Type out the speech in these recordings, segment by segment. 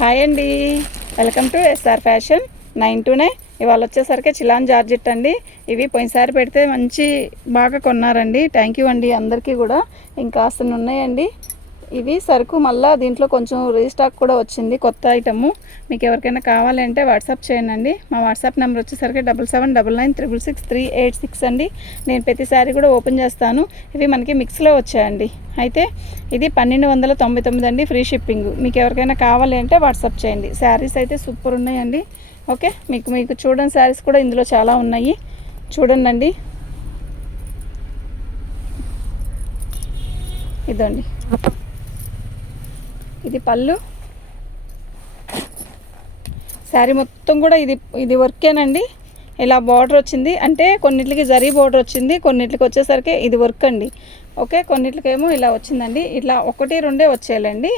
Hi అండి, welcome to SR fashion 929. ఇవాళ వచ్చేసరికి చిలాన్ జార్జెట్ అండి. ఇవి పోయినసారి పెడితే బాగా కొన్నారండి. థ్యాంక్ యూ అండి అందరికీ కూడా. ఇంకా అసలు ఉన్నాయండి ఇవి సరుకు. మళ్ళీ దీంట్లో కొంచెం రీస్టాక్ కూడా వచ్చింది, కొత్త ఐటము. మీకు ఎవరికైనా కావాలంటే వాట్సాప్ చేయండి. మా వాట్సాప్ నెంబర్ వచ్చేసరికి 7799666386 అండి. నేను ప్రతిసారి కూడా ఓపెన్ చేస్తాను. ఇవి మనకి మిక్స్లో వచ్చాయండి. అయితే ఇది 1299 అండి, ఫ్రీ షిప్పింగ్. మీకు ఎవరికైనా కావాలి అంటే వాట్సాప్ చేయండి. శారీస్ అయితే సూపర్ ఉన్నాయండి. ఓకే, మీకు చూడండి, శారీస్ కూడా ఇందులో చాలా ఉన్నాయి, చూడండి. ఇదండి, ఇది పళ్ళు. శారీ మొత్తం కూడా ఇది వర్కేనండి. ఇలా బార్డర్ వచ్చింది, అంటే కొన్నిటికి జరీ బార్డర్ వచ్చింది, కొన్నిటికి వచ్చేసరికి ఇది వర్క్ అండి. ఓకే, కొన్నిటికేమో ఇలా వచ్చిందండి. ఇట్లా 1-2 వచ్చేయాలండి.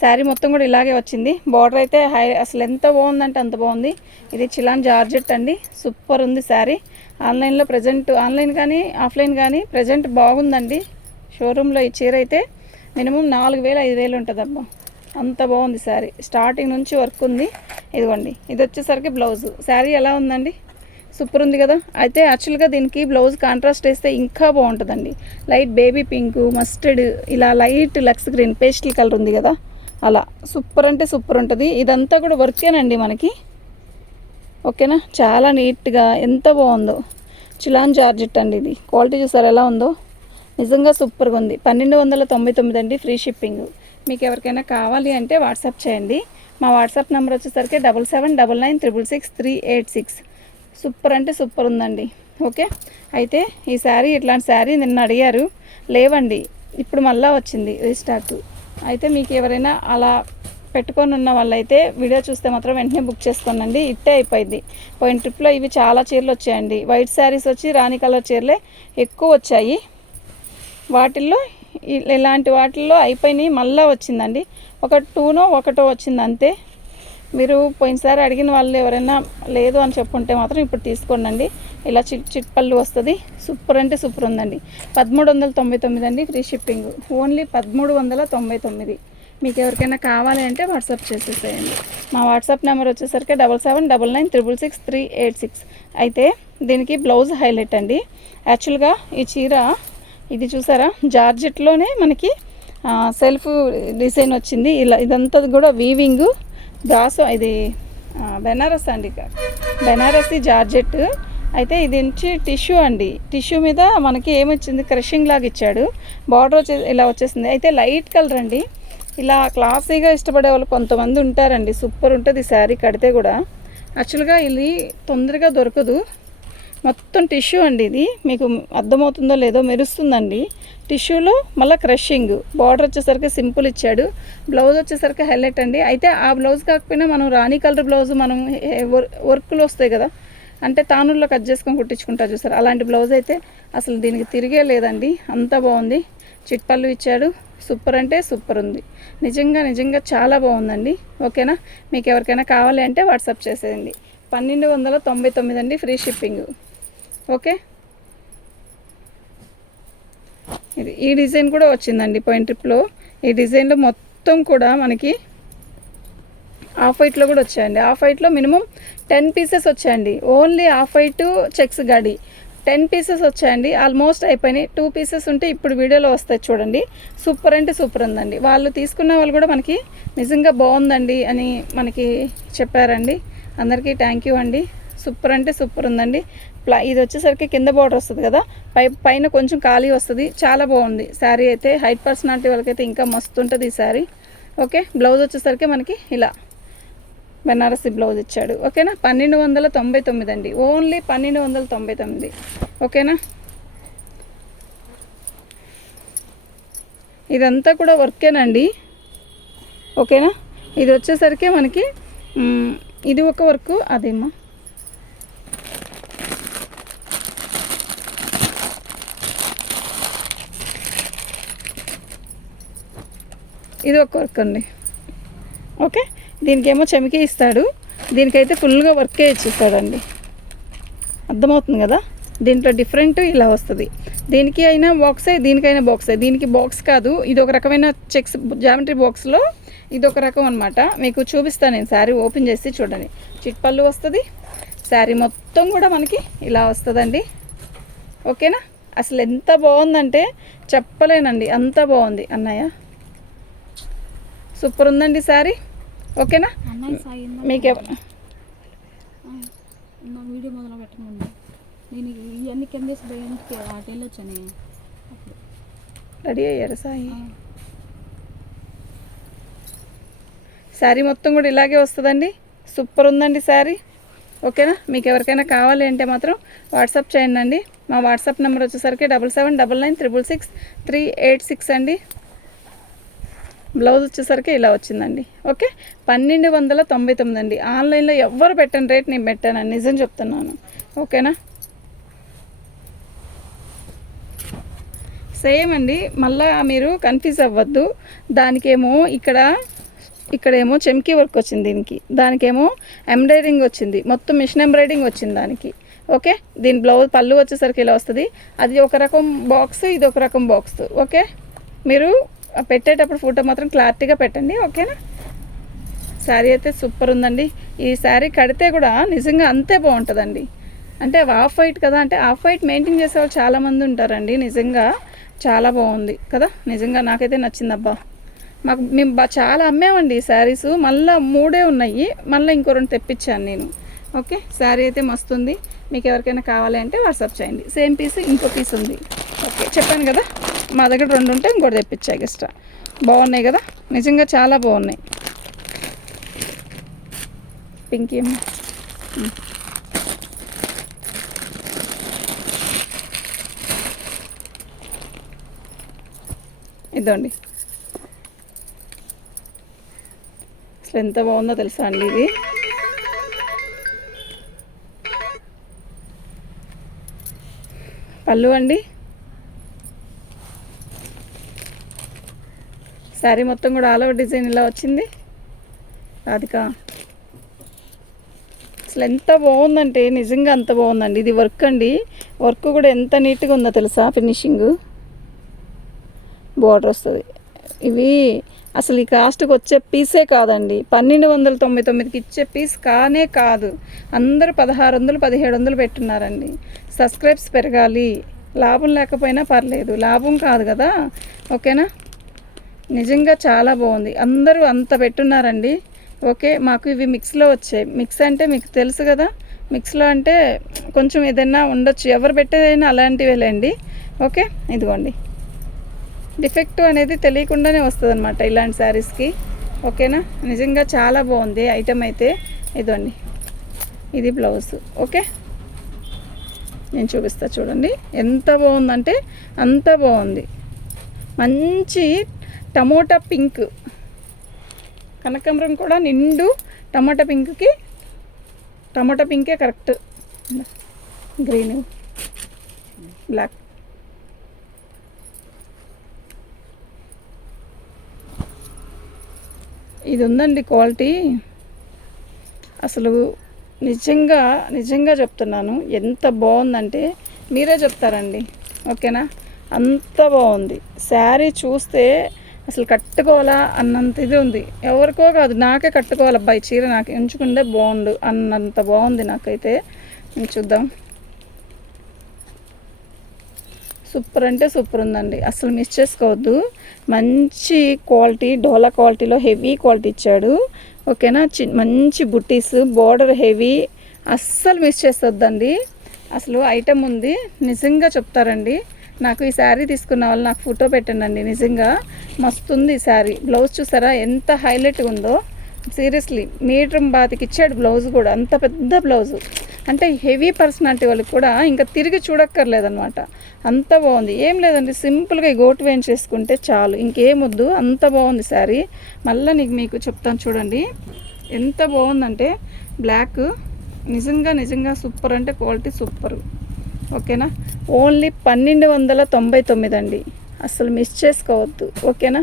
శారీ మొత్తం కూడా ఇలాగే వచ్చింది. బార్డర్ అయితే అసలు ఎంత బాగుందంటే అంత బాగుంది. ఇది చిలాన్ జార్జెట్ అండి, సూపర్ ఉంది శారీ. ఆన్లైన్లో ప్రజెంట్, ఆన్లైన్ కానీ ఆఫ్లైన్ కానీ ప్రజెంట్ బాగుందండి. షోరూంలో ఈ చీర అయితే మినిమం 4000-5000 ఉంటుందమ్మా, అంత బాగుంది శారీ. స్టార్టింగ్ నుంచి వర్క్ ఉంది. ఇదిగోండి, ఇది వచ్చేసరికి బ్లౌజు. శారీ ఎలా ఉందండి, సూపర్ ఉంది కదా. అయితే యాక్చువల్గా దీనికి బ్లౌజ్ కాంట్రాస్ట్ వేస్తే ఇంకా బాగుంటుందండి. లైట్ బేబీ పింక్, మస్టర్డ్, ఇలా light lux green, pastel colour ఉంది కదా, అలా సూపర్ అంటే సూపర్ ఉంటుంది. ఇదంతా కూడా వర్కేనండి మనకి. ఓకేనా, చాలా నీట్గా ఎంత బాగుందో. చిలాన్ జార్జెట్ అండి, ఇది క్వాలిటీ చూసారు ఎలా ఉందో, నిజంగా సూపర్గా ఉంది. 1299 అండి, ఫ్రీ షిప్పింగ్. మీకు ఎవరికైనా కావాలి అంటే వాట్సాప్ చేయండి. మా వాట్సాప్ నెంబర్ వచ్చేసరికి 7799666386. సూపర్ అంటే సూపర్ ఉందండి. ఓకే, అయితే ఈ శారీ, ఇట్లాంటి శారీ నిన్న అడిగారు, లేవండి, ఇప్పుడు మళ్ళీ వచ్చింది రీస్టాక్. అయితే మీకు ఎవరైనా అలా పెట్టుకొని ఉన్న వాళ్ళైతే వీడియో చూస్తే మాత్రం వెంటనే బుక్ చేసుకోనండి, ఇట్టే అయిపోయింది. పోయిన ట్రిప్లో ఇవి చాలా చీరలు వచ్చాయండి. వైట్ శారీస్ వచ్చి రాణి కలర్ చీరలే ఎక్కువ వచ్చాయి. వాటిల్లో ఇలాంటి వాటిల్లో అయిపోయినాయి, మళ్ళీ వచ్చిందండి. ఒక 2 వచ్చింది అంతే. మీరు పోయినసారి అడిగిన వాళ్ళు ఎవరైనా లేదు అని చెప్పుంటే మాత్రం ఇప్పుడు తీసుకోండి. ఇలా చిట్ పళ్ళు వస్తుంది, సూపర్ అంటే సూపర్ ఉందండి. 1399 అండి, ఫ్రీ షిప్పింగ్. ఓన్లీ 1399. మీకు ఎవరికైనా కావాలి అంటే వాట్సాప్ చేసేసేయండి. మా వాట్సాప్ నెంబర్ వచ్చేసరికి 7799666386. అయితే దీనికి బ్లౌజ్ హైలైట్ అండి. యాక్చువల్గా ఈ చీర, ఇది చూసారా, జార్జెట్లోనే మనకి సెల్ఫ్ డిజైన్ వచ్చింది. ఇలా ఇదంతా కూడా వీవింగ్ బ్రాసో, ఇది బెనారస్ అండి, బెనారసి జార్జెట్. అయితే ఇది నుంచి టిష్యూ అండి. టిష్యూ మీద మనకి ఏమొచ్చింది, క్రషింగ్ లాగా ఇచ్చాడు. బార్డర్ ఇలా వచ్చేసింది. అయితే లైట్ కలర్ అండి. ఇలా క్లాసీగా ఇష్టపడే వాళ్ళు కొంతమంది ఉంటారండి. సూపర్ ఉంటుంది శారీ కడితే కూడా. యాక్చువల్గా ఇది తొందరగా దొరకదు. మొత్తం టిష్యూ అండి. ఇది మీకు అర్థమవుతుందో లేదో, మెరుస్తుందండి టిష్యూలో. మళ్ళీ క్రషింగ్, బార్డర్ వచ్చేసరికి సింపుల్ ఇచ్చాడు. బ్లౌజ్ వచ్చేసరికి హైలైట్ అండి. అయితే ఆ బ్లౌజ్ కాకపోయినా మనం రాణి కలర్ బ్లౌజ్, మనం వర్క్లు వస్తాయి కదా, అంటే తానుల్లో కట్ చేసుకొని కుట్టించుకుంటారు చూసారు, అలాంటి బ్లౌజ్ అయితే అసలు దీనికి తిరిగే లేదండి, అంత బాగుంది. చిట్పళ్ళు ఇచ్చాడు, సూపర్ అంటే సూపర్ ఉంది. నిజంగా చాలా బాగుందండి. ఓకేనా, మీకు ఎవరికైనా కావాలి అంటే వాట్సాప్ చేసేయండి. 1299 అండి, ఫ్రీ షిప్పింగ్. ఓకే, ఇది ఈ డిజైన్ కూడా వచ్చిందండి పోయిన ట్రిప్లో. ఈ డిజైన్లో మొత్తం కూడా మనకి ఆఫ్ వైట్లో కూడా వచ్చాయండి. ఆఫ్ వైట్లో మినిమం 10 పీసెస్ వచ్చాయండి. ఓన్లీ ఆఫ్ వైట్ చెక్స్ గడి 10 పీసెస్ వచ్చాయండి. ఆల్మోస్ట్ అయిపోయినాయి. 2 పీసెస్ ఉంటే ఇప్పుడు వీడియోలో వస్తాయి చూడండి. సూపర్ అంటే సూపర్ ఉందండి. వాళ్ళు తీసుకున్న వాళ్ళు కూడా మనకి నిజంగా బాగుందండి అని మనకి చెప్పారండి. అందరికీ థ్యాంక్ యూ అండి. సూపర్ అంటే సూపర్ ఉందండి. ఇది వచ్చేసరికి కింద బార్డర్ వస్తుంది కదా, పైన కొంచెం ఖాళీ వస్తుంది. చాలా బాగుంది శారీ అయితే. హైట్ పర్సనాలిటీ వాళ్ళకైతే ఇంకా మస్తు ఉంటుంది ఈ శారీ. ఓకే, బ్లౌజ్ వచ్చేసరికి మనకి ఇలా బెనారసి బ్లౌజ్ ఇచ్చాడు. ఓకేనా, 1299 అండి, ఓన్లీ 1299. ఓకేనా, ఇదంతా కూడా వర్కేనండి. ఓకేనా, ఇది వచ్చేసరికి మనకి ఇది ఒక వర్క్, అదేమ్మా ఇది ఒక వర్క్ అండి. ఓకే, దీనికేమో చెమికి ఇస్తాడు, దీనికైతే ఫుల్గా వర్కే ఇచ్చిస్తాడండి. అర్థమవుతుంది కదా. దీంట్లో డిఫరెంట్ ఇలా వస్తుంది. దీనికి అయినా బాక్సే, దీనికైనా బాక్సే. దీనికి బాక్స్ కాదు, ఇది ఒక రకమైన చెక్స్ జామెట్రీ బాక్స్లో ఇదొక రకం అనమాట. మీకు చూపిస్తాను నేను శారీ ఓపెన్ చేసి చూడండి. చిట్పళ్ళు వస్తుంది, శారీ మొత్తం కూడా మనకి ఇలా వస్తుందండి. ఓకేనా, అసలు ఎంత బాగుందంటే చెప్పలేనండి, అంత బాగుంది అన్నయ్య. సూపర్ ఉందండి శారీ. ఓకేనా, మీకు వీడియో మొదలు పెట్టకండి. నేను ఇవన్నీ కింద వెళ్ళొచ్చాను. రెడీ అయ్యారు సాయి. శారీ మొత్తం కూడా ఇలాగే వస్తుందండి. సూపర్ ఉందండి శారీ. ఓకేనా, మీకు ఎవరికైనా కావాలి అంటే మాత్రం వాట్సాప్ చేయండి. మా వాట్సాప్ నెంబర్ వచ్చేసరికి 7799963886 అండి. బ్లౌజ్ వచ్చేసరికి ఇలా వచ్చిందండి. ఓకే, 1299 అండి. ఆన్లైన్లో ఎవ్వరు పెట్టని రేట్ నేను పెట్టానండి, నిజం చెప్తున్నాను. ఓకేనా, సేమ్ అండి. మళ్ళీ మీరు కన్ఫ్యూజ్ అవ్వద్దు. దానికేమో ఇక్కడేమో చెమ్కీ వర్క్ వచ్చింది, దానికేమో ఎంబ్రాయిడింగ్ వచ్చింది, మొత్తం మిషన్ ఎంబ్రాయిడింగ్ వచ్చింది దానికి. ఓకే, దీని బ్లౌజ్ పళ్ళు వచ్చేసరికి ఇలా వస్తుంది. అది ఒక రకం బాక్స్, ఇది ఒక రకం బాక్స్. ఓకే, మీరు పెట్టేటప్పుడు ఫోటో మాత్రం క్లారిటీగా పెట్టండి. ఓకేనా, శారీ అయితే సూపర్ ఉందండి. ఈ శారీ కడితే కూడా నిజంగా అంతే బాగుంటుందండి. అంటే ఆఫ్ వైట్ కదా, అంటే ఆఫ్ వైట్ మెయింటైన్ చేసే వాళ్ళు చాలామంది ఉంటారండి. నిజంగా చాలా బాగుంది కదా, నిజంగా నాకైతే నచ్చిందబ్బా. మేము చాలా అమ్మామండి ఈ శారీస్, మళ్ళీ 3 ఉన్నాయి, మళ్ళీ ఇంకో 2 తెప్పించాను నేను. ఓకే, శారీ అయితే మస్తుంది. మీకు ఎవరికైనా కావాలి అంటే వాట్సాప్ చేయండి. సేమ్ పీస్ ఇంకో పీస్ ఉంది. ఓకే, చెప్పాను కదా, మా దగ్గర 2 ఉంటే ఇంకోటి తెప్పించా ఎక్స్ట్రా. బాగున్నాయి కదా, నిజంగా చాలా బాగున్నాయి. పింక్ ఏమో ఇదండి, అసలు ఎంత బాగుందో తెలుసా అండి. ఇది పళ్ళు అండి. శారీ మొత్తం కూడా ఆల్ ఓవర్ డిజైన్ ఇలా వచ్చింది. రాధిక అసలు ఎంత బాగుందంటే నిజంగా అంత బాగుందండి. ఇది వర్క్ అండి, వర్క్ కూడా ఎంత నీట్గా ఉందో తెలుసా. ఫినిషింగ్ బోర్డర్ వస్తుంది. ఇవి అసలు ఈ కాస్ట్కి వచ్చే పీసే కాదండి. 1299కి ఇచ్చే పీస్ కానే కాదు. అందరూ 1600 1700 పెట్టున్నారండి. సబ్స్క్రైబ్స్ పెరగాలి, లాభం లేకపోయినా పర్లేదు, లాభం కాదు కదా. ఓకేనా, నిజంగా చాలా బాగుంది. అందరూ అంత పెట్టున్నారండి. ఓకే, మాకు ఇవి మిక్స్లో వచ్చాయి. మిక్స్ అంటే మీకు తెలుసు కదా, మిక్స్లో అంటే కొంచెం ఏదైనా ఉండొచ్చు, ఎవరు పెట్టేదైనా అలాంటివి లేండి. ఓకే, ఇదిగోండి, డిఫెక్ట్ అనేది తెలియకుండానే వస్తుంది అనమాట ఇలాంటి శారీస్కి. ఓకేనా, నిజంగా చాలా బాగుంది ఐటమ్ అయితే. ఇదండి, ఇది బ్లౌజ్. ఓకే, నేను చూపిస్తా చూడండి, ఎంత బాగుందంటే అంత బాగుంది. మంచి టమోటా పింక్, కనకాంబరం కూడా నిండు టమాటా పింక్కి, టమాటా పింకే కరెక్ట్. గ్రీన్ బ్లాక్, ఇది ఉందండి క్వాలిటీ. అసలు నిజంగా చెప్తున్నాను, ఎంత బాగుందంటే మీరే చెప్తారండి. ఓకేనా, అంత బాగుంది శారీ. చూస్తే అసలు కట్టుకోవాలా అన్నంత ఇది ఉంది. ఎవరికో కాదు, నాకే కట్టుకోవాలి అబ్బాయి చీర, నాకు ఎంచుకుంటే బాగుండు అన్నంత బాగుంది నాకైతే. చూద్దాం, సూపర్ అంటే సూపర్ ఉందండి, అసలు మిస్ చేసుకోవద్దు. మంచి క్వాలిటీ, డోలా క్వాలిటీలో హెవీ క్వాలిటీ ఇచ్చాడు. ఓకేనా, మంచి బుట్టీస్, బోర్డర్ హెవీ, అస్సలు మిస్ చేస్తుందండి. అసలు ఐటమ్ ఉంది, నిజంగా చెప్తారండి. నాకు ఈ శారీ తీసుకున్న వాళ్ళు నాకు ఫోటో పెట్టండి. నిజంగా మస్తుంది శారీ. బ్లౌజ్ చూసారా ఎంత హైలైట్గా ఉందో. సీరియస్లీ మీటర్ బాతికి ఇచ్చాడు బ్లౌజ్ కూడా, అంత పెద్ద బ్లౌజు. అంటే హెవీ పర్సనాలిటీ వాళ్ళకి కూడా ఇంకా తిరిగి చూడక్కర్లేదనమాట, అంత బాగుంది. ఏం లేదండి, సింపుల్గా ఈ గోటు వేయించి చేసుకుంటే చాలు, ఇంకేమొద్దు. అంత బాగుంది శారీ. మళ్ళీ మీకు చెప్తాను చూడండి, ఎంత బాగుందంటే బ్లాక్. నిజంగా సూపర్ అంటే క్వాలిటీ సూపర్. ఓకేనా, ఓన్లీ 1299 అండి, అసలు మిస్ చేసుకోవద్దు. ఓకేనా,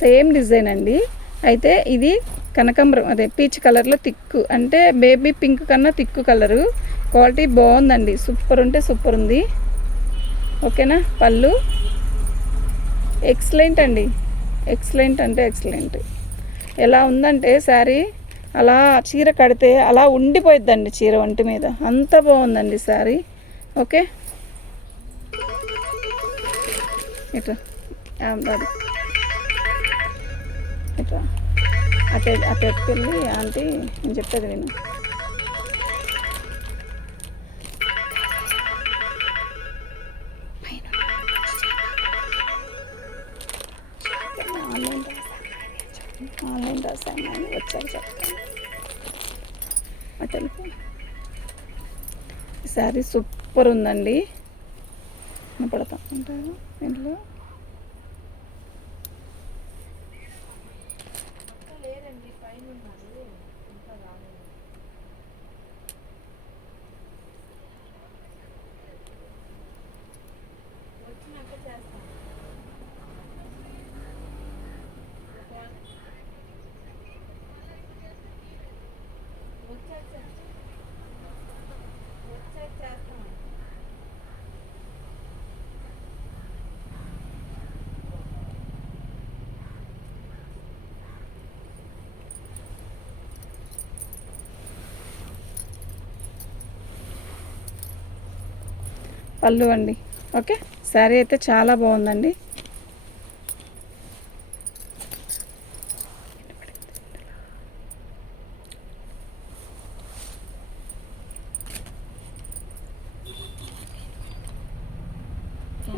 సేమ్ డిజైన్ అండి. అయితే ఇది కనకాంబరం, అదే పీచ్ కలర్లో తిక్కు, అంటే బేబీ పింక్ కన్నా తిక్కు కలరు. క్వాలిటీ బాగుందండి, సూపర్ ఉంటే సూపర్ ఉంది. ఓకేనా. పళ్ళు ఎక్సలెంట్ అండి, ఎక్సలెంట్ అంటే ఎక్సలెంట్. ఎలా ఉందంటే శారీ అలా చీర కడితే అలా ఉండిపోయిద్దండి చీర ఒంటి మీద, అంత బాగుందండి శారీ. ఓకే ఇట్లా అది ఇట్లా అటు ఎత్తుకెళ్ళి ఆంటీ నేను చెప్పేది విను. ఆన్లైన్ రాసాను వచ్చాక చెప్తాను. అటు వెళ్ళిపో. ఈ శారీ సూపర్ ఉందండి. పడతా ఉంటాను ఇంట్లో. పళ్ళు అండి. ఓకే, శారీ అయితే చాలా బాగుందండి.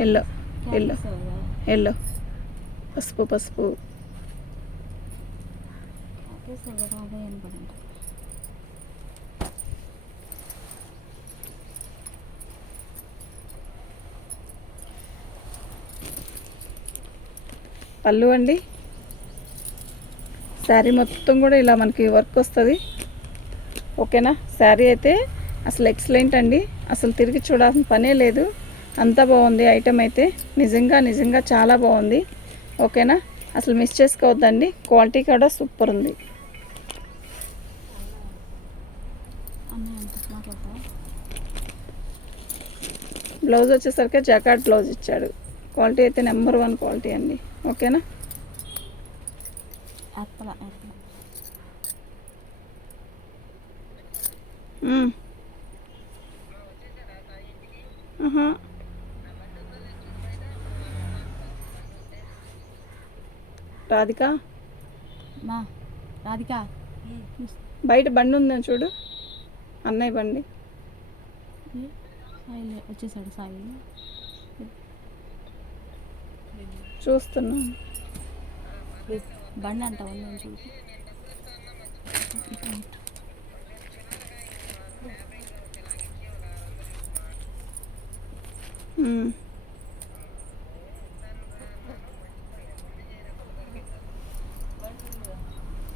ఎల్లో ఎల్లో ఎల్లో పసుపు పసుపు. పళ్ళు అండి. శారీ మొత్తం కూడా ఇలా మనకి వర్క్ వస్తుంది. ఓకేనా. శారీ అయితే అసలు ఎక్సలెంట్ అండి, అసలు తిరిగి చూడాల్సిన పనే లేదు, అంత బాగుంది. ఐటమ్ అయితే నిజంగా నిజంగా చాలా బాగుంది. ఓకేనా, అసలు మిస్ చేసుకోవద్దండి, క్వాలిటీ కూడా సూపర్ ఉంది. బ్లౌజ్ వచ్చేసరికి జాకార్డ్ బ్లౌజ్ ఇచ్చాడు. క్వాలిటీ అయితే నెంబర్ 1 క్వాలిటీ అండి. ఓకేనా. రాధిక బయట బండి ఉందని చూడు, అన్నయ్య బండి వచ్చేసాడు. సాయి చూస్తున్నాను. బండి అంట ఉందని చూడు.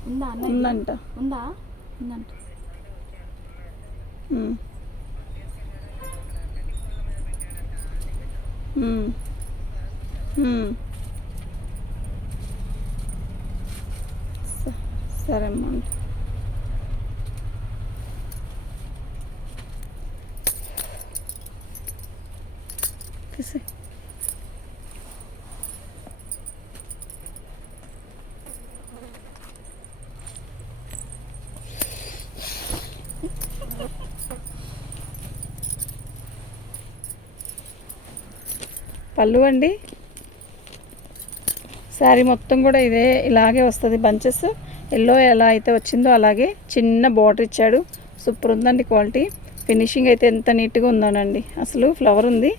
ఉందంట. ఉందంట. సరే అమ్మా. పళ్ళు అండి. శారీ మొత్తం కూడా ఇలాగే వస్తుంది. బంచెస్ ఎల్లో ఎలా అయితే వచ్చిందో అలాగే చిన్న బార్డర్ ఇచ్చాడు. సూపర్ ఉందండి క్వాలిటీ. ఫినిషింగ్ అయితే ఎంత నీట్గా ఉందోనండి. అసలు ఫ్లవర్ ఉంది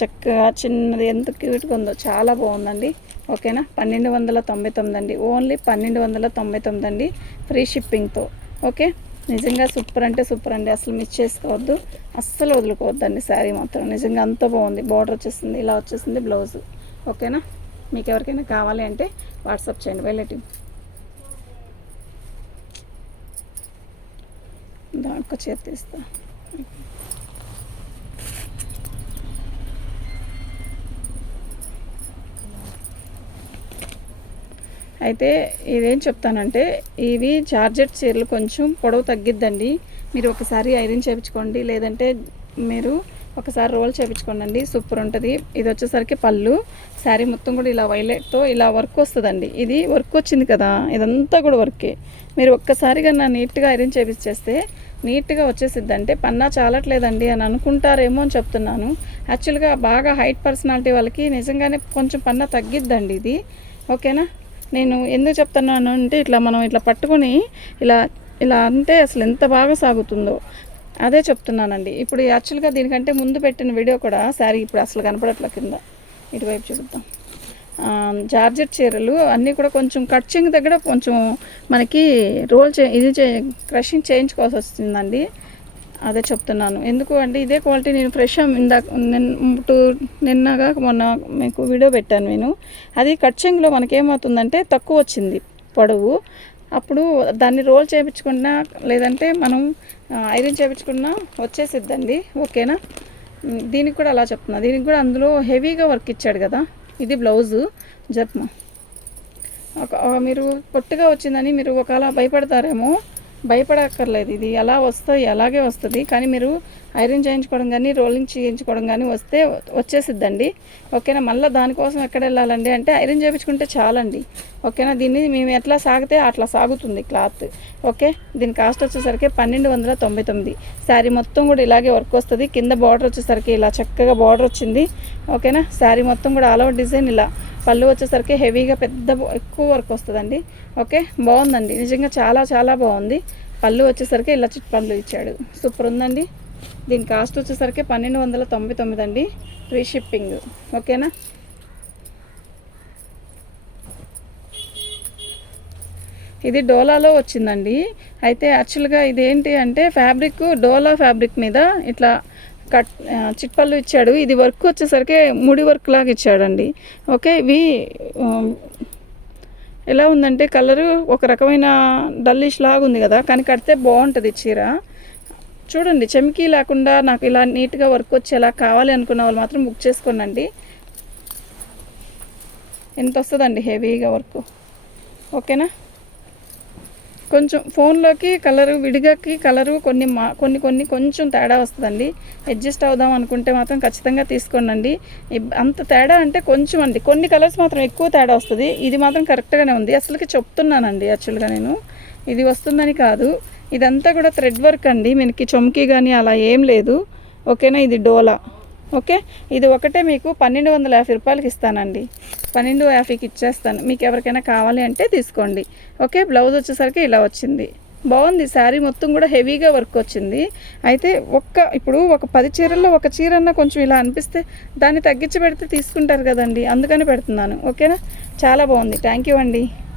చక్కగా, చిన్నది ఎంత క్యూట్గా ఉందో, చాలా బాగుందండి. ఓకేనా. 1299 అండి, ఓన్లీ 1299 అండి, ఫ్రీ షిప్పింగ్తో. ఓకే, నిజంగా సూపర్ అంటే సూపర్ అండి, అసలు మిస్ చేసుకోవద్దు, అస్సలు వదులుకోవద్దండి. శారీ మాత్రం నిజంగా అంత బాగుంది. బార్డర్ వచ్చేసింది, ఇలా వచ్చేసింది బ్లౌజ్. ఓకేనా. మీకు ఎవరికైనా కావాలి అంటే వాట్సాప్ చేయండి. వెళ్ళటి దాంట్లో చీర తీస్తా. అయితే ఇదేం చెప్తానంటే, ఇవి జార్జెట్ చీరలు కొంచెం పొడవు తగ్గిద్దండి. మీరు ఒకసారి ఐరన్ చేయించుకోండి, లేదంటే మీరు ఒకసారి రోల్ చేయించుకోండి, సూపర్ ఉంటుంది. ఇది వచ్చేసరికి పళ్ళు, శారీ మొత్తం కూడా ఇలా వైలెట్తో ఇలా వర్క్ వస్తుందండి. ఇది వర్క్ వచ్చింది కదా, ఇదంతా కూడా వర్కే. మీరు ఒక్కసారిగా నీట్గా ఐరన్ చేయించేస్తే నీట్గా వచ్చేసిద్ది. అంటే పన్నా చాలట్లేదండి అని అనుకుంటారేమో అని చెప్తున్నాను. యాక్చువల్గా బాగా హైట్ పర్సనాలిటీ వాళ్ళకి నిజంగానే కొంచెం పన్నా తగ్గిద్దండి ఇది, ఓకేనా. నేను ఎందుకు చెప్తున్నాను అంటే ఇట్లా మనం ఇట్లా పట్టుకొని ఇలా ఇలా అంటే అసలు ఎంత బాగా సాగుతుందో అదే చెప్తున్నానండి. ఇప్పుడు యాక్చువల్గా దీనికంటే ముందు పెట్టిన వీడియో కూడా శారీ ఇప్పుడు అసలు కనపడట్ల, కింద ఇటువైపు చూద్దాం. జార్జెట్ చీరలు అన్నీ కూడా కొంచెం కట్చింగ్ దగ్గర కొంచెం మనకి రోల్ క్రషింగ్ చేయించుకోవాల్సి వస్తుందండి. అదే చెప్తున్నాను. ఎందుకు అంటే ఇదే క్వాలిటీ నేను ఫ్రెష్ నిన్నగా మొన్న మీకు వీడియో పెట్టాను నేను. అది కట్చింగ్లో మనకేమవుతుందంటే తక్కువ వచ్చింది పొడవు. అప్పుడు దాన్ని రోల్ చేయించుకున్నా లేదంటే మనం ఐరన్ చేయించుకున్నా వచ్చేసిద్దండి, ఓకేనా. దీనికి కూడా అలా చెప్తున్నా. దీనికి కూడా అందులో హెవీగా వర్క్ ఇచ్చాడు కదా. ఇది బ్లౌజు జప్మా. మీరు పొట్టుగా వచ్చిందని మీరు ఒకవేళ భయపడతారేమో, భయపడక్కర్లేదు. ఇది ఎలా వస్తాయి అలాగే వస్తుంది. కానీ మీరు ఐరన్ చేయించుకోవడం కానీ రోలింగ్ చేయించుకోవడం కానీ వస్తే వచ్చేసిద్దండి, ఓకేనా. మళ్ళీ దానికోసం ఎక్కడ వెళ్ళాలండి అంటే ఐరన్ చేయించుకుంటే చాలండి, ఓకేనా. దీన్ని మేము ఎట్లా సాగితే అట్లా సాగుతుంది క్లాత్, ఓకే. దీని కాస్ట్ వచ్చేసరికి 1299. శారీ మొత్తం కూడా ఇలాగే వర్క్ వస్తుంది. కింద బార్డర్ వచ్చేసరికి ఇలా చక్కగా బార్డర్ వచ్చింది, ఓకేనా. శారీ మొత్తం కూడా ఆల్ ఓవర్ డిజైన్ ఇలా. పళ్ళు వచ్చేసరికి హెవీగా ఎక్కువ వర్క్ వస్తుందండి, ఓకే. బాగుందండి నిజంగా, చాలా చాలా బాగుంది. పళ్ళు వచ్చేసరికి ఇలా పళ్ళు ఇచ్చాడు, సూపర్ ఉందండి. దీని కాస్ట్ వచ్చేసరికి 1299 అండి, ఫ్రీ షిప్పింగ్, ఓకేనా. ఇది డోలాలో వచ్చిందండి. అయితే యాక్చువల్గా ఇదేంటి అంటే ఫ్యాబ్రిక్ డోలా ఫ్యాబ్రిక్ మీద ఇట్లా చిట్పళ్ళు ఇచ్చాడు. ఇది వర్క్ వచ్చేసరికి ముడి వర్క్ లాగా ఇచ్చాడండి, ఓకే. ఇవి ఎలా ఉందంటే కలరు ఒక రకమైన డల్లిష్ లాగా ఉంది కదా, కానీ కడితే బాగుంటుంది చీర. చూడండి చెమికీ లేకుండా నాకు ఇలా నీట్గా వర్క్ వచ్చేలా కావాలి అనుకున్న వాళ్ళు మాత్రం బుక్ చేసుకోండి. ఎంత వస్తుందండి హెవీగా వర్క్, ఓకేనా. కొంచెం ఫోన్లోకి కలరు విడిగాకి కలరు కొన్ని కొంచెం తేడా వస్తుందండి. అడ్జస్ట్ అవుదాం అనుకుంటే మాత్రం ఖచ్చితంగా తీసుకోండి. అంత తేడా అంటే కొంచెం అండి, కొన్ని కలర్స్ మాత్రం ఎక్కువ తేడా వస్తుంది. ఇది మాత్రం కరెక్ట్గానే ఉంది. అసలుకి చెప్తున్నానండి యాక్చువల్గా నేను, ఇది వస్తుందని కాదు. ఇదంతా కూడా థ్రెడ్ వర్క్ అండి, మనకి చొమ్కీ కానీ అలా ఏం లేదు, ఓకేనా. ఇది డోలా, ఓకే. ఇది ఒకటే మీకు 1250 రూపాయలకి ఇస్తానండి. 1250కి ఇచ్చేస్తాను. మీకు ఎవరికైనా కావాలి అంటే తీసుకోండి, ఓకే. బ్లౌజ్ వచ్చేసరికి ఇలా వచ్చింది, బాగుంది. శారీ మొత్తం కూడా హెవీగా వర్క్ వచ్చింది. అయితే ఇప్పుడు ఒక 10 చీరల్లో ఒక చీర అన్నా కొంచెం ఇలా అనిపిస్తే దాన్ని తగ్గించి పెడితే తీసుకుంటారు కదండి, అందుకని పెడుతున్నాను, ఓకేనా. చాలా బాగుంది. థ్యాంక్ యూ అండి.